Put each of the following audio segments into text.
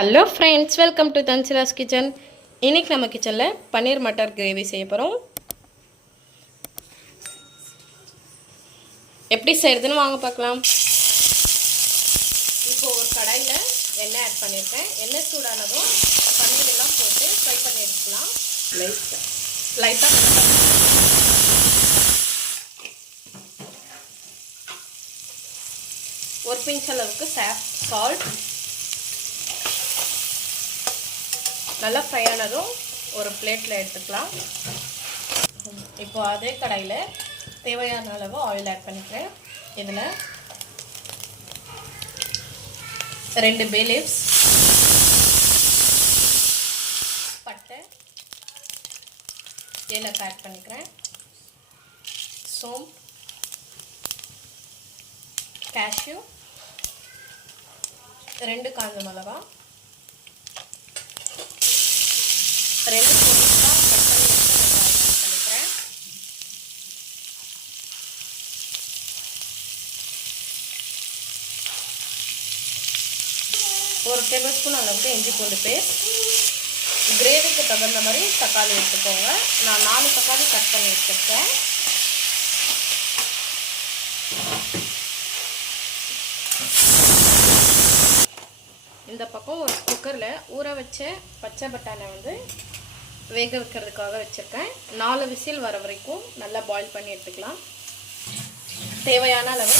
Hello friends, welcome to Thansila's kitchen. இன்றைக்கி நம்ம கிச்சனில் பன்னீர் மட்டர் கிரேவி செய்ய போகிறோம். எப்படி செய்கிறதுன்னு வாங்க பார்க்கலாம். இப்போது ஒரு கடாயில் எண்ணெய் ஆட் பண்ணியிருக்கேன். எண்ணெய் சூடானதும் பன்னீர் எல்லாம் போட்டு ஃப்ரை பண்ணி எடுத்துக்கலாம். லைட்டாக ஒரு பிஞ்ச் அளவுக்கு சால்ட். நல்லா ஃப்ரை ஆனதும் ஒரு பிளேட்டில் எடுத்துக்கலாம். இப்போ அதே கடாயில் தேவையான அளவு ஆயில் ஆட் பண்ணிக்கிறேன். இதில் 2 பே லீவ்ஸ், பட்டை, ஏலக்காய் ஆட் பண்ணிக்கிறேன். சோம்பு, கேஷ்யூ, 2 காஞ்ச மிளகா, 2 பொடிசாக கட் பண்ணி வச்ச வெங்காயம் ஆட் பண்ணிக்கிறேன். ஒரு டேபிள் ஸ்பூன் அளவுக்கு இஞ்சி பூண்டு பேஸ்ட். கிரேவிக்கு தகுந்த மாதிரி தக்காளி எடுத்துக்கோங்க. நான் 4 தக்காளி கட் பண்ணி வச்சுருக்கேன். இந்த பக்கம் ஒரு குக்கரில் ஊற வச்ச பச்சை பட்டாணி வேக வைக்கிறதுக்காக வச்சுருக்கேன். 4 விசில் வர வரைக்கும் நல்லா பாயில் பண்ணி எடுத்துக்கலாம். தேவையான அளவு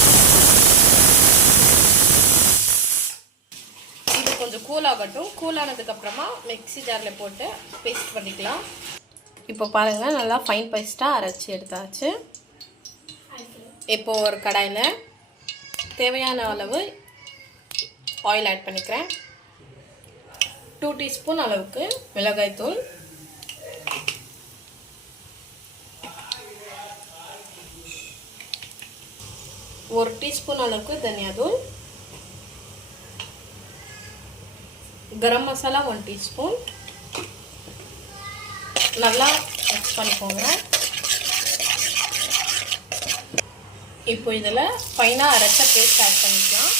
இது கொஞ்சம் கூல் ஆகட்டும். கூல் ஆனதுக்கப்புறமா மிக்ஸி ஜாரில் போட்டு பேஸ்ட் பண்ணிக்கலாம். இப்போ பாருங்கள், நல்லா ஃபைன் பேஸ்ட்டாக அரைச்சி எடுத்தாச்சு. இப்போது ஒரு கடாயில் தேவையான அளவு ஆயில் ஆட் பண்ணிக்கிறேன். 2 டீஸ்பூன் அளவுக்கு மிளகாய்த்தூள், 1 டீஸ்பூன் அளவுக்கு தனியாத்தூள், கரம் மசாலா 1 டீஸ்பூன். நல்லா மிக்ஸ் பண்ணிக்கோங்க. இப்போ இதில் ஃபைனாக அரைச்ச பேஸ்ட் ஆட் பண்ணிக்கலாம்.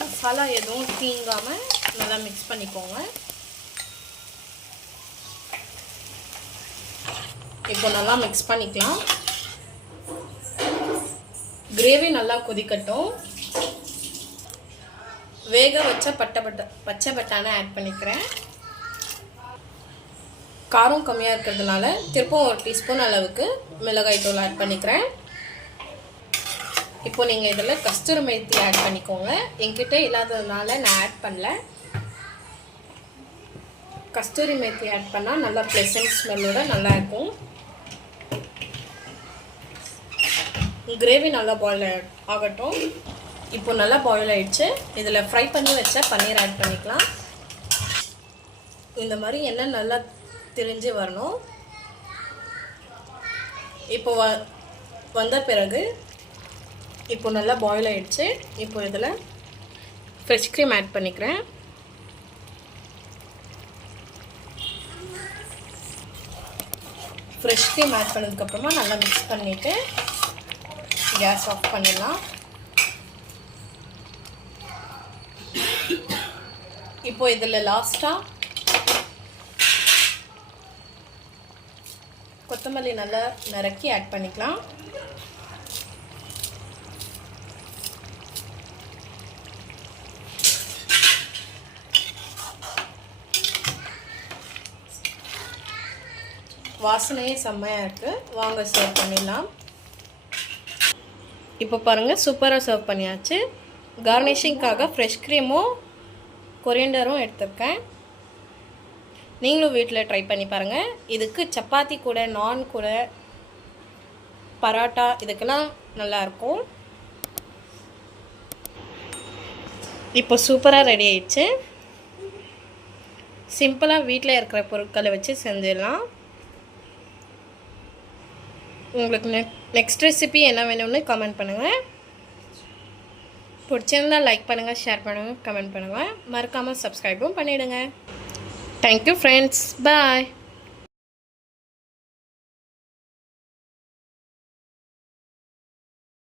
மசாலா எதுவும் தீங்காமல் நல்லா மிக்ஸ் பண்ணிக்கோங்க. இப்போ நல்லா மிக்ஸ் பண்ணிக்கலாம். கிரேவி நல்லா கொதிக்கட்டும். வேக வச்ச பச்சை பட்டாணி ஆட் பண்ணிக்கிறேன். காரம் கம்மியாக இருக்கிறதுனால திருப்பம் 1 டீஸ்பூன் அளவுக்கு மிளகாய் தூள் ஆட் பண்ணிக்கிறேன். இப்போ நீங்கள் இதில் கஸ்தூரி மேத்தி ஆட் பண்ணிக்கோங்க. என்கிட்ட இல்லாததுனால நான் ஆட் பண்ணல. கஸ்தூரி மேத்தி ஆட் பண்ணால் நல்லா ப்ளசன்ட் ஸ்மெல்லோட நல்லா இருக்கும். கிரேவி நல்லா பாயில் ஆகட்டும். இப்போ நல்லா பாயில் ஆகிடுச்சு. இதில் ஃப்ரை பண்ணி வச்ச பன்னீர் ஆட் பண்ணிக்கலாம். இந்த மாதிரி எண்ணெய் நல்லா திரிஞ்சு வரணும். இப்போ வந்த பிறகு இப்போ நல்லா பாயில் ஆகிடுச்சு. இப்போ இதில் ஃப்ரெஷ் க்ரீம் ஆட் பண்ணிக்கிறேன். ஃப்ரெஷ் க்ரீம் ஆட் பண்ணதுக்கப்புறமா நல்லா மிக்ஸ் பண்ணிவிட்டு கேஸ் ஆஃப் பண்ணிடலாம். இப்போ இதில் லாஸ்ட்டாக கொத்தமல்லி நல்லா நறுக்கி ஆட் பண்ணிக்கலாம். வாசனையே செம்மையாக இருக்குது. வாங்க சர்வ் பண்ணிடலாம். இப்போ பாருங்கள், சூப்பராக சர்வ் பண்ணியாச்சு. கார்னிஷிங்காக ஃப்ரெஷ் க்ரீமும் கொரியண்டரும் எடுத்துருக்கேன். நீங்களும் வீட்டில் ட்ரை பண்ணி பாருங்கள். இதுக்கு சப்பாத்தி கூட, நான் கூட, பரோட்டா இதுக்கெல்லாம் நல்லாயிருக்கும். இப்போ சூப்பராக ரெடி ஆயிடுச்சு. சிம்பிளாக வீட்டில் இருக்கிற பொருட்களை வச்சு செஞ்சிடலாம். உங்களுக்கு நெக்ஸ்ட் ரெசிபி என்ன வேணும்னு கமெண்ட் பண்ணுங்கள். பிடிச்சிருந்தால் லைக் பண்ணுங்கள், ஷேர் பண்ணுங்கள், கமெண்ட் பண்ணுங்கள். மறக்காமல் சப்ஸ்கிரைபும் பண்ணிவிடுங்க. Thank you friends. பாய்.